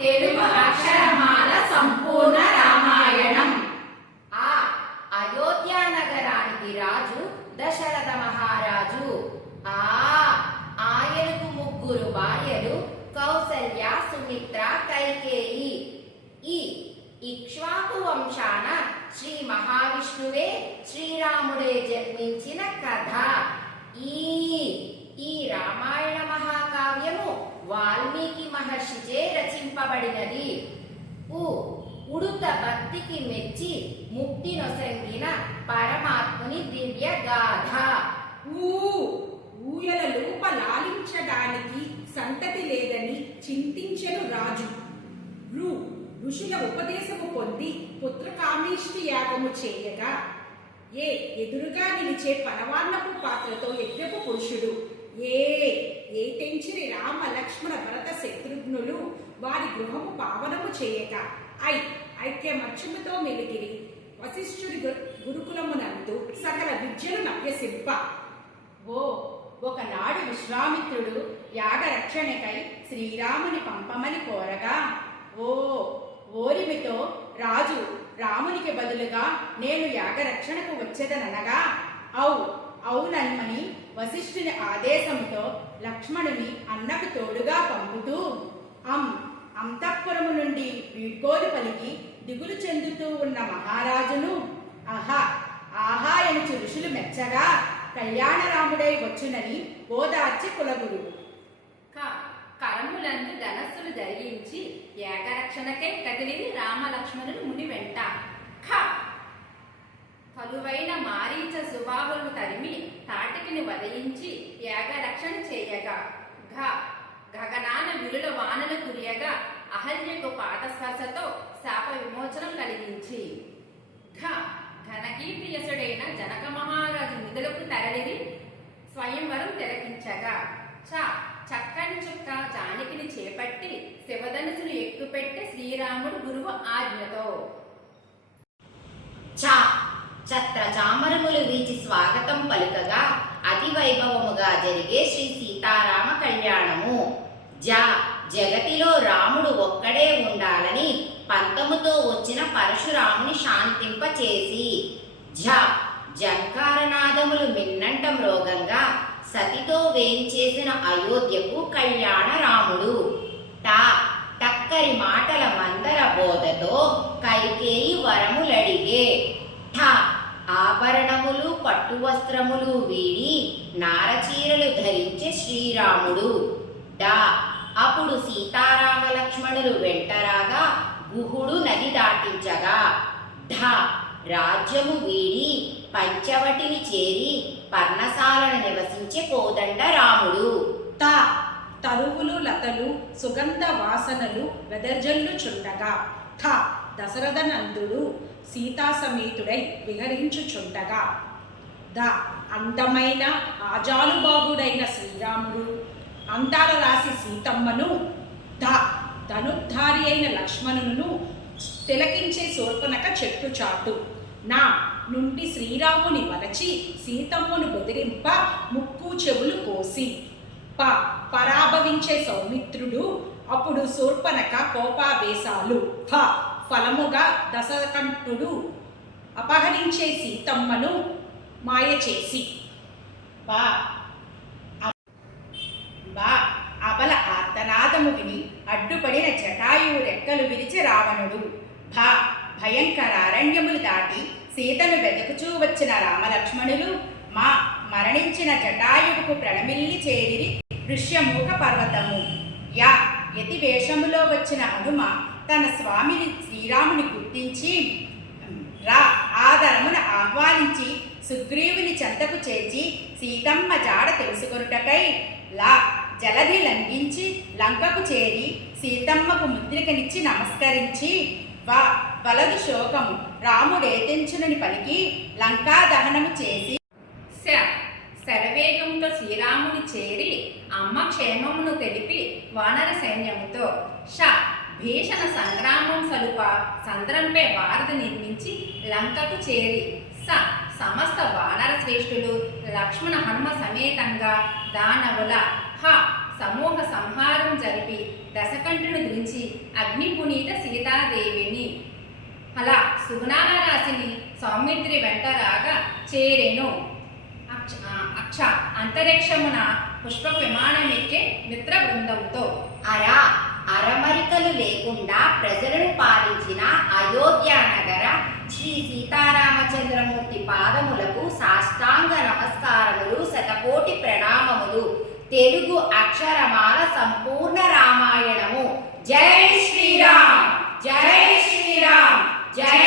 తెలుగు అక్షరమాల సంపూర్ణ రామాయణం. ఆ అయోధ్య నగరానికి రాజు దశరథ మహారాజు. ఆయనకు ముగ్గురు భార్యలు కౌసల్య, సుమిత్ర, కైకేయి. ఈ ఇక్ష్వాకు వంశాన శ్రీ మహావిష్ణువే శ్రీరాముడే జన్మించిన కథ. ఈ రామాయణ మహాకావ్యము వాల్మీకి మహర్షిచే రచింపబడినది. ఉడుత భక్తికి మెచ్చి ముక్తి నొసంగిన పరమాత్ముని దివ్య గాథ. ఊయల లోప లాలించడానికి సంతతి లేదని చింతించెను రాజు. ఋషుల ఉపదేశము పొంది పుత్రకామేష్టి యాగము చేయగా ఎదురుగా నిలిచే పరవాన్నపు పాత్రతో యజ్ఞపు పురుషుడు ఏ తెంచిరి రామ లక్ష్మణ భరత శత్రుఘ్నులు వారి గృహము పావనము చేయక ఐక్యమత్యముతో మెలిగిరి వశిష్ఠుడి గురుకులమునందు సకల విద్యను అభ్యసింప. ఒకనాడు విశ్వామిత్రుడు యాగరక్షణకై శ్రీరాముని పంపమని కోరగా ఓరిమితో రాజు రామునికి బదులుగా నేను యాగరక్షణకు వచ్చేదనగా అవునన్మని వశిష్ఠుని ఆదేశంతో లక్ష్మణుని అన్నకు తోడుగా పంపుతూ అంతఃపురము నుండి వీడ్కోలు పలికి దిగులు చెందుతూ ఉన్న మహారాజును ఆహా ఎనుచు ఋషులు మెచ్చగా కళ్యాణరాముడై వచ్చునని ఓదార్చి కులగురువు. కరములందు ధనస్సులు ధరించి ఏకరక్షణకై కదిలిని రామలక్ష్మణులు ముని వెంట. కలువైన మారీచ సుబాహులను తరిమి తాటికిని వదయించి ఏకరక్షణ చేయగా గగనాన విలుల వానలు కురియగా అహల్యకు పాదస్పర్శతో శాప విమోచనం కలిగించి ఘనకీర్తియసుడైన జనక మహారాజు నిధులకు తరలిది స్వయంవరం తిలకించగా చక్కని చుక్క జానకిని చేపట్టి శివధనుసును ఎక్కుపెట్టి శ్రీరాముడు గురువు ఆజ్ఞతో ఛత్ర చామరములు వీచి స్వాగతం పలుకగా అతి వైభవముగా జరిగే శ్రీ సీతారామ కళ్యాణము. జగతిలో రాముడు ఒక్కడే ఉండాలని పంతముతో వచ్చిన పరశురాముని శాంతింపచేసి జంకారనాదములు మిన్నంట మ్రోగంగా సతితో వేయించేసిన అయోధ్యకు కళ్యాణ రాముడు. టక్కరి మాటల మందర బోధతో కైకేయి వరములడిగే. ఆభరణములు పట్టు వస్త్రములు వీడి నారచీరలు ధరించే శ్రీరాముడు. అప్పుడు సీతారామ లక్ష్మణులు వెంటరాగా గుహుడు నది దాటించగా రాజ్యము వీడి పంచవటిని చేరి పర్ణశాలను నివసించే కోదండ రాముడు. తరువులు లతలు సుగంధ వాసనలు వెదర్జల్లుచుండగా దశరథ నందుడు సీతా సమేతుడై విహరించుచుండగా అందమైన ఆజానుబాహుడైన శ్రీరాముడు, అందాల రాశి సీతమ్మను, ధనుద్ధారి అయిన లక్ష్మణును తిలకించే శూర్పణఖ చెట్టు చాటు నుండి శ్రీరాముని వలచి సీతమ్మను బెదిరింప ముక్కు చెవులు కోసి పరాభవించే సౌమిత్రుడు. అప్పుడు శూర్పణఖ కోపావేశాలు ఫలముగా దశకంఠుడు అపహరించే సీతమ్మను మాయ చేసి అబల ఆర్తనాదము విని అడ్డుపడిన జటాయువు రెక్కలు విరిచి రావణుడు భయంకర అరణ్యములు దాటి సీతను వెతుకుచూ వచ్చిన రామలక్ష్మణులు మరణించిన జటాయువుకు ప్రణమిల్లి చేరిరి ఋష్యమూక పర్వతము. యతి వేషములో వచ్చిన హనుమ తన స్వామిని శ్రీరాముని గుర్తించి ఆదరమును ఆహ్వానించి సుగ్రీవుని చెంతకు చేర్చి సీతమ్మ జాడ తెలుసుకొనుటకై జలధి లంఘించి లంకకు చేరి సీతమ్మకు ముద్రికనిచ్చి నమస్కరించి వలదు శోకము రాముడేతించునని పలికి లంకా దహనము చేసి శరవేగంతో శ్రీరాముని చేరి అమ్మ క్షేమమును తెలిపి వానర సైన్యముతో భీషణ సంగ్రామం సలుప సంద్రంపై వారధి నిర్మించి లంకకు చేరి సమస్త వానర శ్రేష్ఠులు లక్ష్మణ హనుమ సమేతంగా దానవుల సమూహ సంహారం జరిపి దశకంఠుని గురించి అగ్ని పునీత సీతాదేవిని అలా సుగుణాల రాశిని సౌమిత్రి వెంట రాగా చేరెను. అక్ష అంతరిక్షమున పుష్పక విమానం ఎక్కే మిత్ర బృందంతో. అరమరికలు లేకుండా ప్రజలను పాలించిన అయోధ్య నగర శ్రీ సీతారామచంద్రమూర్తి పాదములకు సాష్టాంగ నమస్కారములు, శతకోటి ప్రణామములు. తెలుగు అక్షరమాల సంపూర్ణ రామాయణము. జై శ్రీరామ్, జై శ్రీరామ్, జై